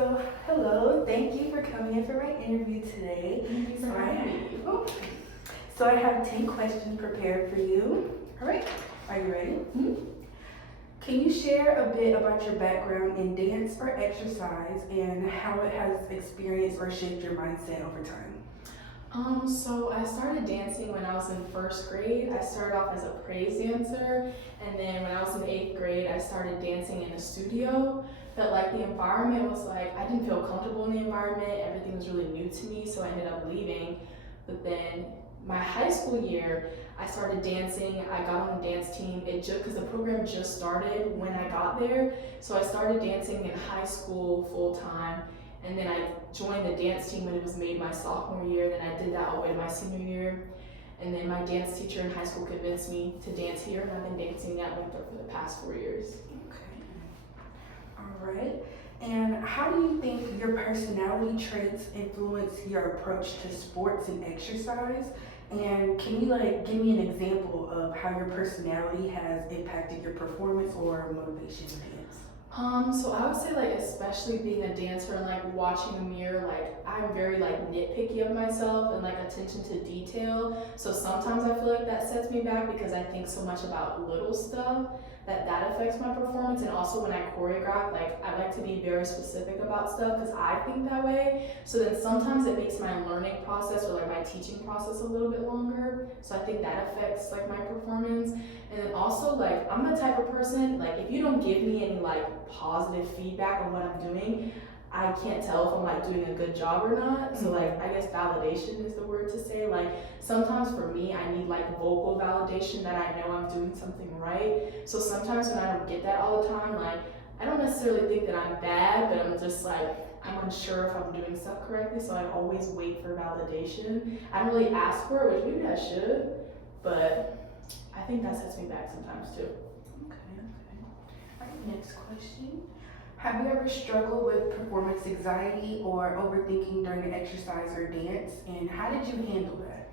So, hello, thank you for coming in for my interview today. Thank you for So I having me. so I have 10 questions prepared for you. All right. Are you ready? Mhm. Can you share a bit about your background in dance or exercise and how it has experienced or shaped your mindset over time? So I started dancing when I was in first grade. I started off as a praise dancer, and then when I was in eighth grade, I started dancing in a studio. But like the environment was like, I didn't feel comfortable in the environment. Everything was really new to me, so I ended up leaving. But then my high school year, I started dancing. I got on the dance team. It just because the program just started when I got there, so I started dancing in high school full time. And then I joined the dance team when it was made my sophomore year. Then I did that all the way to my senior year. And then my dance teacher in high school convinced me to dance here, and I've been dancing at Winthrop for the past 4 years. Okay. All right. And how do you think your personality traits influence your approach to sports and exercise? And can you give me an example of how your personality has impacted your performance or motivation in dance? So I would say like especially being a dancer and like watching a mirror, like I'm very like nitpicky of myself and like attention to detail. So sometimes I feel like that sets me back because I think so much about little stuff that affects my performance. And also when I choreograph, like I like to be very specific about stuff because I think that way. So then sometimes it makes my learning process or like my teaching process a little bit longer. So I think that affects like my performance. And then also like I'm the type of person, like if you don't give me any like positive feedback on what I'm doing, I can't tell if I'm like doing a good job or not. So like I guess validation is the word to say. Like sometimes for me I need like vocal validation that I know I'm doing something right. So sometimes when I don't get that all the time, like I don't necessarily think that I'm bad, but I'm just like I'm unsure if I'm doing stuff correctly. So I always wait for validation. I don't really ask for it, which maybe I should, but I think that sets me back sometimes too. Okay. All right, next question. Have you ever struggled with performance anxiety or overthinking during an exercise or dance? And how did you handle that?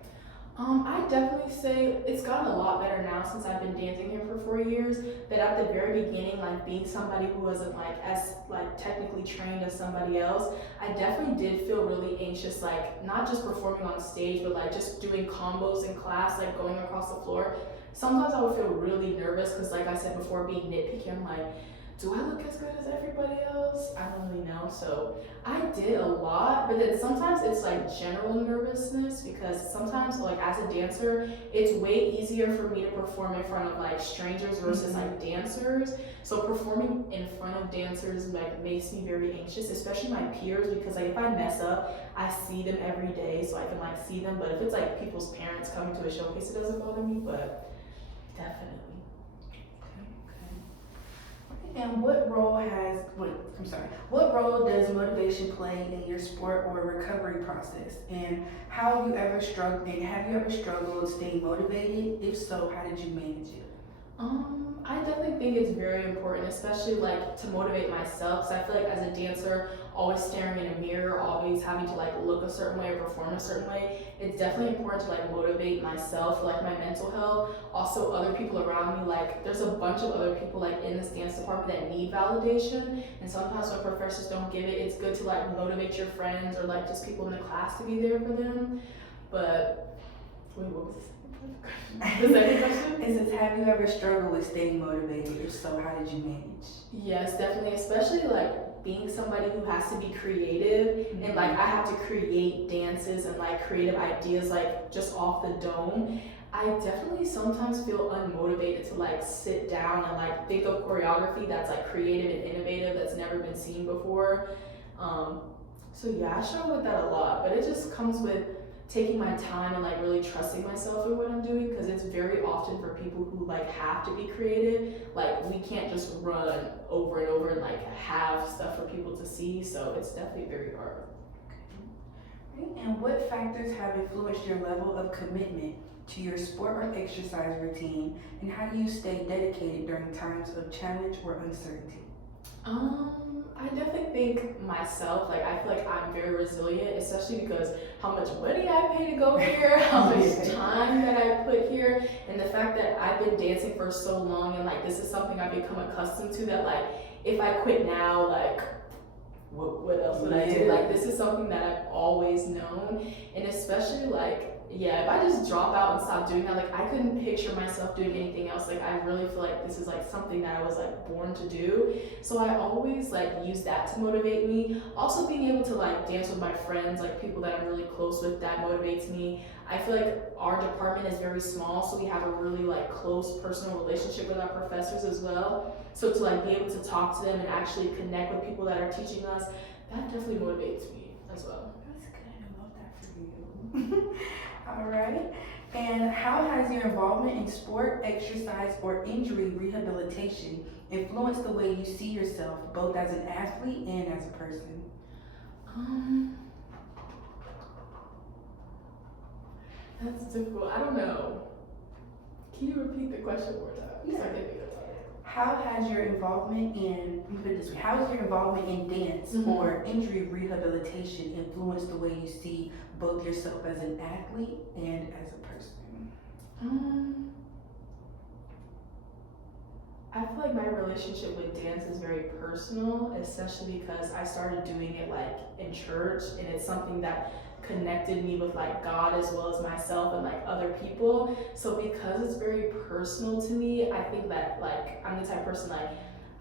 I definitely say it's gotten a lot better now since I've been dancing here for 4 years. But at the very beginning, like being somebody who wasn't like as like technically trained as somebody else, I definitely did feel really anxious, like not just performing on stage, but like just doing combos in class, like going across the floor. Sometimes I would feel really nervous because, like I said before, being nitpicky, I'm like, do I look as good as everybody else? I don't really know. So I did a lot, but then sometimes it's like general nervousness because sometimes like as a dancer, it's way easier for me to perform in front of like strangers versus like dancers. So performing in front of dancers like makes me very anxious, especially my peers, because like if I mess up, I see them every day so I can like see them. But if it's like people's parents coming to a showcase, it doesn't bother me, but definitely. And what role does motivation play in your sport or recovery process? And have you ever struggled staying motivated? If so, how did you manage it? I definitely think it's very important, especially like to motivate myself. Cause I feel like as a dancer, always staring in a mirror, always having to like look a certain way or perform a certain way. It's definitely important to like motivate myself, like my mental health. Also, other people around me. Like, there's a bunch of other people like in this dance department that need validation, and sometimes when professors don't give it, it's good to like motivate your friends or like just people in the class to be there for them. But wait, what was this? The second question? It says, have you ever struggled with staying motivated? If so, how did you manage? Yes, definitely, especially like being somebody who has to be creative and like I have to create dances and like creative ideas like just off the dome. I definitely sometimes feel unmotivated to like sit down and like think of choreography that's like creative and innovative that's never been seen before. So yeah, I struggle with that a lot, but it just comes with taking my time and like really trusting myself in what I'm doing, because it's very often for people who like have to be creative, like we can't just run over and over and like have stuff for people to see, so it's definitely very hard. Okay. And what factors have influenced your level of commitment to your sport or exercise routine, and how do you stay dedicated during times of challenge or uncertainty? I definitely think myself, like I feel like I'm very resilient, especially because how much money I pay to go here, how much time that I put here, and the fact that I've been dancing for so long and like this is something I've become accustomed to, that like if I quit now, like what else would I do? Yeah. Like, this is something that I've always known, and especially like, yeah, if I just drop out and stop doing that, like I couldn't picture myself doing anything else. Like I really feel like this is like something that I was like born to do. So I always like use that to motivate me. Also being able to like dance with my friends, like people that I'm really close with, that motivates me. I feel like our department is very small, so we have a really like close personal relationship with our professors as well. So to like be able to talk to them and actually connect with people that are teaching us, that definitely motivates me as well. That's good. I love that for you. All right. And how has your involvement in sport, exercise, or injury rehabilitation influenced the way you see yourself, both as an athlete and as a person? That's difficult. I don't know. Can you repeat the question one more time? Yeah. So I can think of it. How has your involvement in, let me put it this way, how has your involvement in dance or injury rehabilitation influenced the way you see both yourself as an athlete and as a person? I feel like my relationship with dance is very personal, especially because I started doing it like in church, and it's something that connected me with like God as well as myself and like other people. So because it's very personal to me, I think that like I'm the type of person like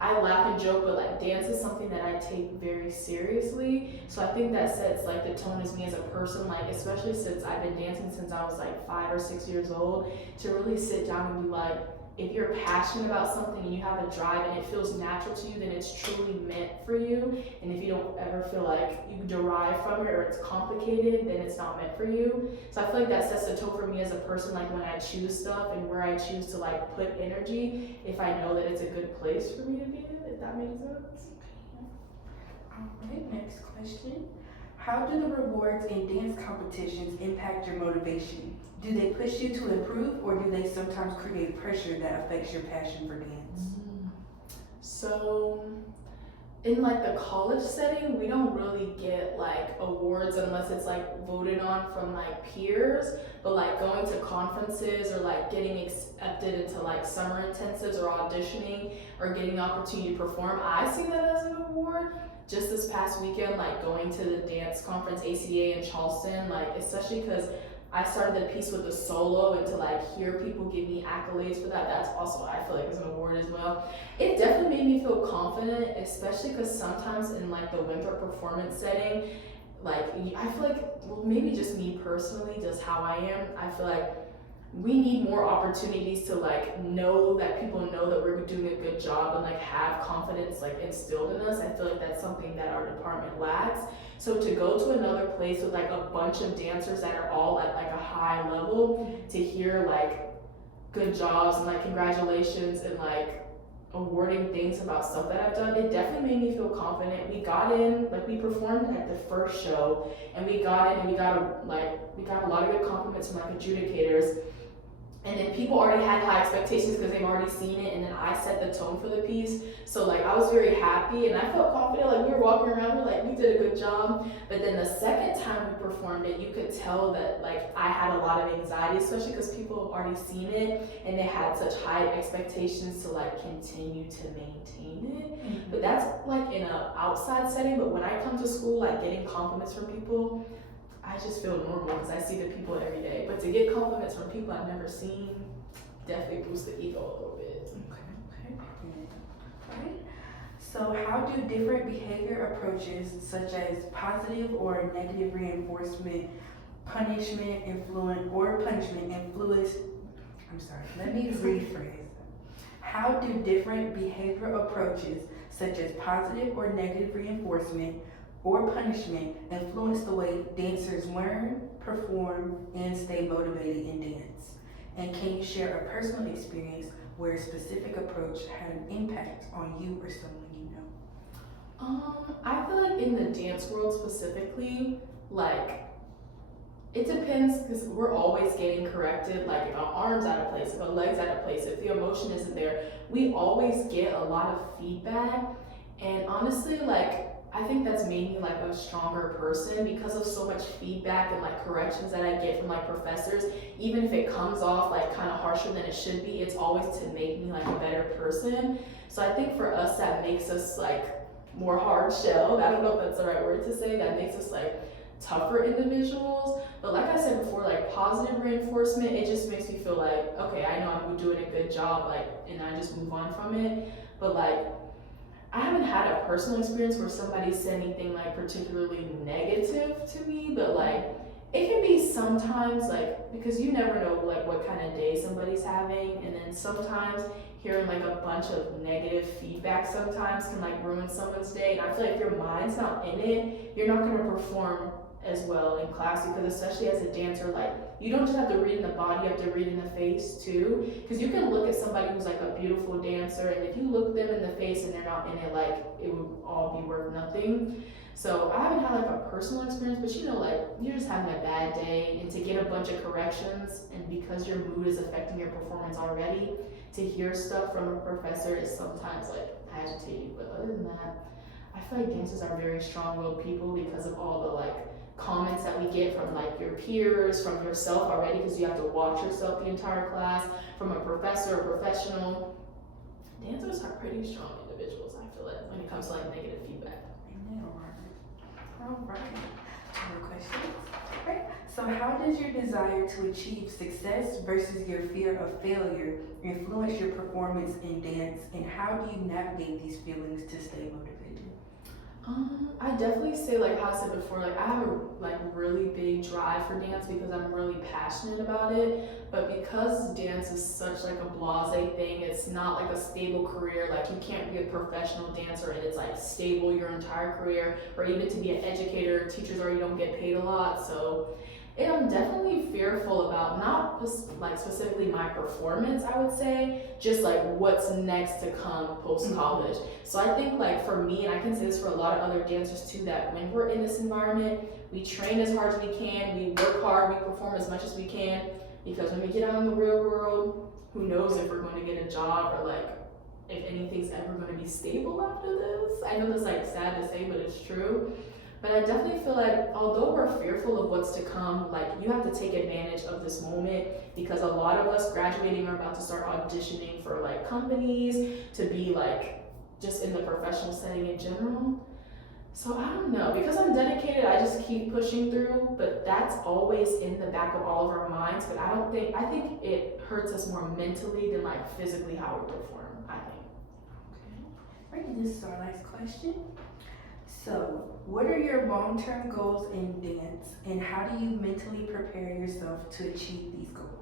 I laugh and joke, but like dance is something that I take very seriously. So I think that sets like the tone as me as a person, like especially since I've been dancing since I was like 5 or 6 years old, to really sit down and be like, if you're passionate about something and you have a drive and it feels natural to you, then it's truly meant for you. And if you don't ever feel like you derive from it or it's complicated, then it's not meant for you. So I feel like that sets the tone for me as a person, like when I choose stuff and where I choose to like put energy, if I know that it's a good place for me to be in, if that makes sense. All right, next question. How do the rewards in dance competitions impact your motivation? Do they push you to improve, or do they sometimes create pressure that affects your passion for dance? So in like the college setting, we don't really get like awards unless it's like voted on from like peers, but like going to conferences or like getting accepted into like summer intensives or auditioning or getting the opportunity to perform, I see that as an award. Just this past weekend, like going to the dance conference ACDA in Charleston, like especially because I started the piece with a solo, and to like hear people give me accolades for that, that's also, I feel like, is an award as well. It definitely made me feel confident, especially because sometimes in like the winter performance setting, like I feel like, well, maybe just me personally, just how I am, I feel like we need more opportunities to like know that people know that we're doing a good job and like have confidence like instilled in us. I feel like that's something that our department lacks. So to go to another place with like a bunch of dancers that are all at like a high level, to hear like good jobs and like congratulations and like awarding things about stuff that I've done, it definitely made me feel confident. We got in, like we performed at the first show, and we got in and we got a lot of good compliments from like adjudicators. And then people already had high expectations because they've already seen it, and then I set the tone for the piece. So like I was very happy and I felt confident, like we were walking around, we're like, we did a good job. But then the second time we performed it, you could tell that like I had a lot of anxiety, especially because people have already seen it and they had such high expectations to like continue to maintain it. But that's like in an outside setting, but when I come to school, like getting compliments from people, I just feel normal because I see the people every day. But to get compliments from people I've never seen definitely boosts the ego a little bit. Okay. Right. So how do different behavior approaches, such as positive or negative reinforcement, punishment, influence, let me rephrase. How do different behavior approaches, such as positive or negative reinforcement, or punishment influence the way dancers learn, perform, and stay motivated in dance? And can you share a personal experience where a specific approach had an impact on you or someone you know? I feel like in the dance world specifically, like it depends because we're always getting corrected. Like if our arm's out of place, if our leg's out of place, if the emotion isn't there, we always get a lot of feedback. And honestly, like I think that's made me like a stronger person because of so much feedback and like corrections that I get from like professors. Even if it comes off like kind of harsher than it should be, it's always to make me like a better person. So I think for us that makes us like more hard shell. I don't know if that's the right word to say. That makes us like tougher individuals. But like I said before, like positive reinforcement, it just makes me feel like, okay, I know I'm doing a good job, like, and I just move on from it. But like, I haven't had a personal experience where somebody said anything like particularly negative to me, but like it can be sometimes like, because you never know like what kind of day somebody's having, and then sometimes hearing like a bunch of negative feedback sometimes can like ruin someone's day. And I feel like if your mind's not in it, you're not going to perform as well in class, because especially as a dancer, like you don't just have to read in the body, you have to read in the face too, because you can look at somebody who's like a beautiful dancer, and if you look them in the face and they're not in it, like it would all be worth nothing. So I haven't had like a personal experience, but you know, like you're just having a bad day, and to get a bunch of corrections, and because your mood is affecting your performance already, to hear stuff from a professor is sometimes like agitating. But other than that, I feel like dancers are very strong-willed people because of all the like comments that we get from like your peers, from yourself already, because you have to watch yourself the entire class, from a professor or professional. Dancers are pretty strong individuals, I feel like, when it comes to like negative feedback. All right. More questions? Right. So how does your desire to achieve success versus your fear of failure influence your performance in dance, and how do you navigate these feelings to stay motivated? I definitely say, like how I said before, like I have a like really big drive for dance because I'm really passionate about it. But because dance is such like a blasé thing, it's not like a stable career. Like you can't be a professional dancer and it's like stable your entire career, or even to be an educator, teachers already don't get paid a lot. So I'm definitely fearful about not like specifically my performance, I would say, just like what's next to come post-college. So I think like for me, and I can say this for a lot of other dancers too, that when we're in this environment, we train as hard as we can, we work hard, we perform as much as we can, because when we get out in the real world, who knows if we're going to get a job, or like if anything's ever going to be stable after this. I know that's like sad to say, but it's true. But I definitely feel like although we're fearful of what's to come, like you have to take advantage of this moment, because a lot of us graduating are about to start auditioning for like companies, to be like just in the professional setting in general. So I don't know, because I'm dedicated, I just keep pushing through, but that's always in the back of all of our minds. But I think it hurts us more mentally than like physically how we perform, I think. Okay. Right, this is our last question. So, what are your long-term goals in dance, and how do you mentally prepare yourself to achieve these goals?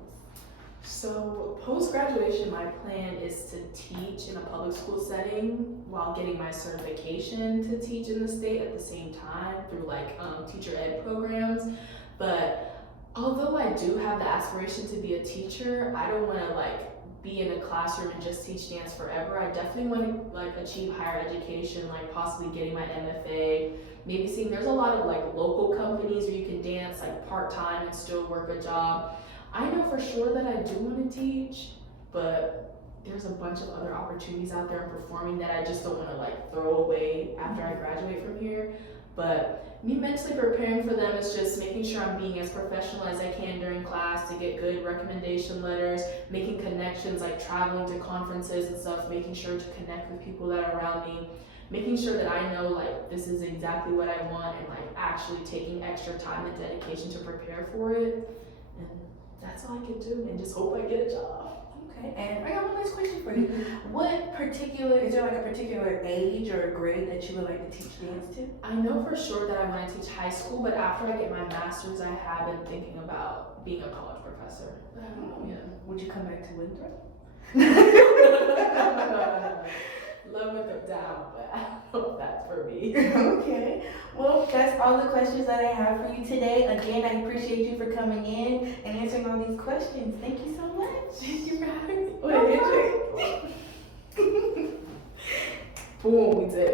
So post-graduation, my plan is to teach in a public school setting while getting my certification to teach in the state at the same time through like teacher ed programs. But although I do have the aspiration to be a teacher, I don't want to like be in a classroom and just teach dance forever. I definitely want to like achieve higher education, like possibly getting my MFA, maybe seeing there's a lot of like local companies where you can dance like part-time and still work a job. I know for sure that I do want to teach, but there's a bunch of other opportunities out there in performing that I just don't want to like throw away after I graduate from here. But me mentally preparing for them is just making sure I'm being as professional as I can during class, to get good recommendation letters, making connections, like traveling to conferences and stuff, making sure to connect with people that are around me, making sure that I know like this is exactly what I want, and like actually taking extra time and dedication to prepare for it. And that's all I can do, and just hope I get a job. Okay, and I got one last question for you. Is there like a particular age or grade that you would like to teach dance to? I know for sure that I want to teach high school, but after I get my master's, I have been thinking about being a college professor. Yeah. Would you come back to Winthrop? Love with them down, but I don't know if that's for me. Okay. Well, that's all the questions that I have for you today. Again, I appreciate you for coming in and answering all these questions. Thank you so much. Thank you for having me. Boom, we did it.